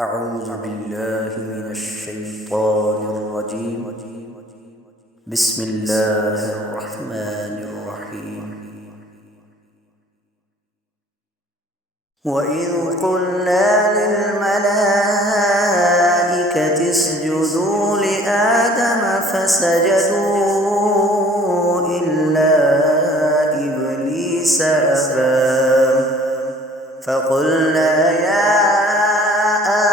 أعوذ بالله من الشيطان الرجيم. بسم الله الرحمن الرحيم. وإذ قلنا للملائكة اسجدوا لآدم فسجدوا إلا إبليس أبى فقلنا يا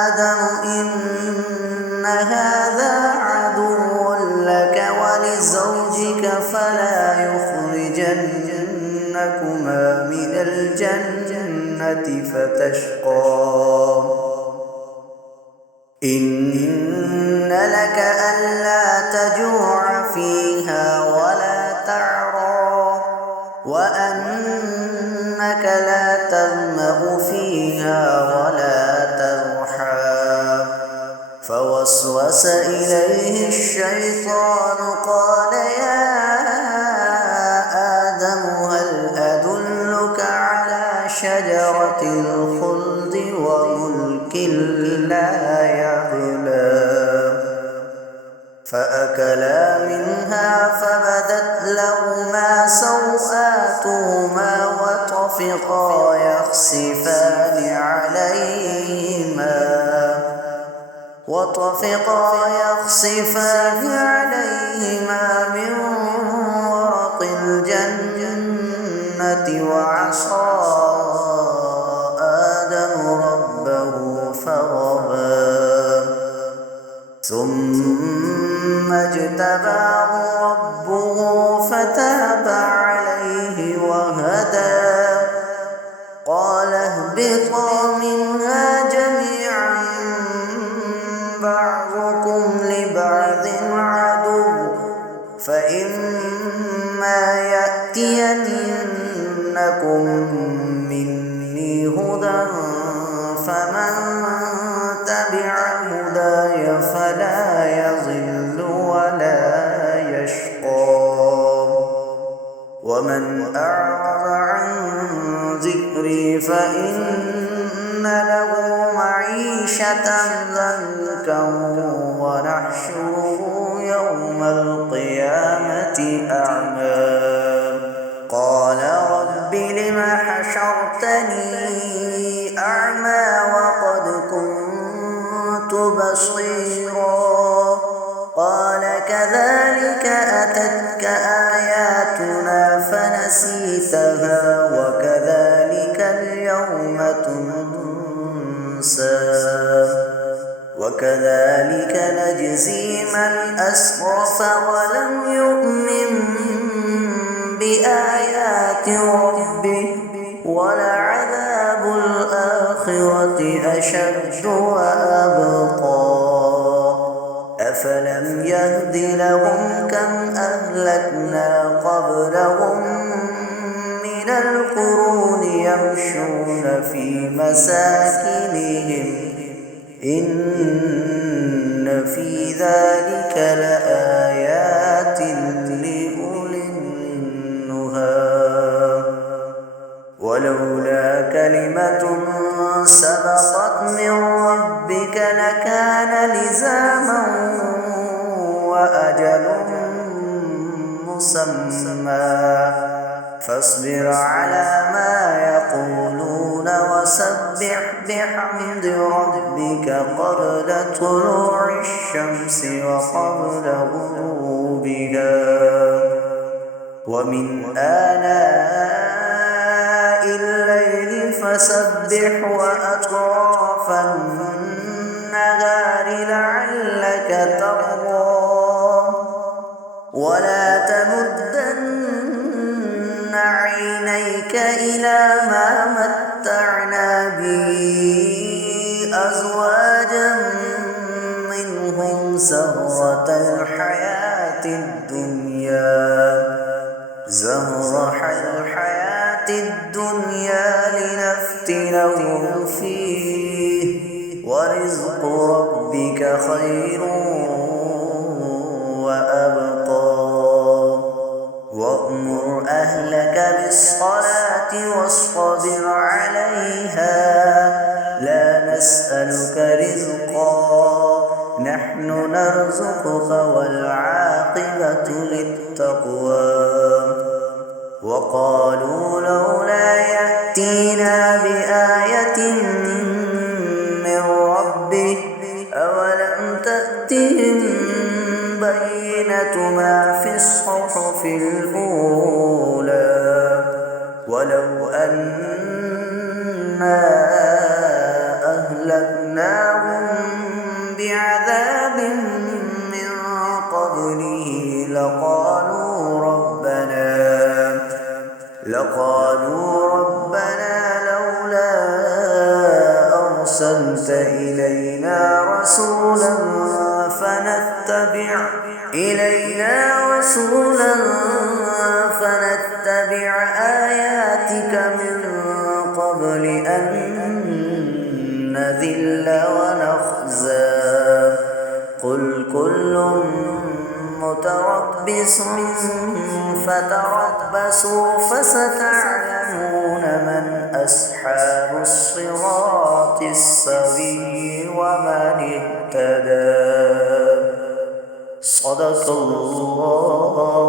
آدم إن هذا عدو لك ولزوجك فلا يخرجنكما من الجنة فتشقى إن لك ألا تجوع فيها ولا تعرى وأنك لا تظمأ فيها ولا تضحى فوسوس إليه الشيطان قال يا آدم هل أدلك على شجرة الخلد وملك لا يبلى فأكلا منها فبدت لهما سوآتهما وطفقا يخصفان عليهما من ورق الجنة وعصى آدم ربه فغوى ثم اجتباه ربه فتاب عليه وهدى قال اهبطا منها جميعا بعضكم لبعض عدو فإما يأتينكم مني هدى فمن تبع هداي فلا يضل ولا يشقى ومن أعرض عن ذكري فإن له معيشة ضنكا ونحشره يوم القيامة أعمى قال رب لم حشرتني أعمى وقد كنت بصيرا قال كذلك أتتك آياتنا فنسيتها وكذلك اليوم تنسى وكذلك نجزي من أسرف ولم يؤمن بآيات ربه ولعذاب الآخرة أشد وأبقى أفلم يهد لهم كم أهلكنا قبلهم من القرون يمشون في مساكنهم إن في ذلك لآيات لأولي النهى ولولا كلمة سبقت من ربك لكان لزاما وأجل مسمى فاصبر على ما يقولون وسبح بحمد ربك قبل طلوع الشمس وقبل غروبها ومن آناء الليل فسبح وأطراف النهار لعلك ترضى ولا تمدن عينيك إلى ما متعنا به أزواجا منهم زهرة الحياة الدنيا لنفتنهم فيه ورزق ربك خير وأبقى وأمر أهلك بالصلاة واصطبر عليها لا نسألك نسألك رزقا نحن نرزقك والعاقبة للتقوى وقالوا لولا يأتينا بآية من ربه أولم تأتهم بينة ما في الصحف الأولى ولو أنا أهلكناهم بعذاب من قبله لقالوا ربنا لولا أرسلت إلينا رسولا فنتبع آياتك من قبل أن نذل ونخزى قل كل متربص فتربصوا فستعلمون من أصحاب الصراط السوي ومن اهتدى صدق الله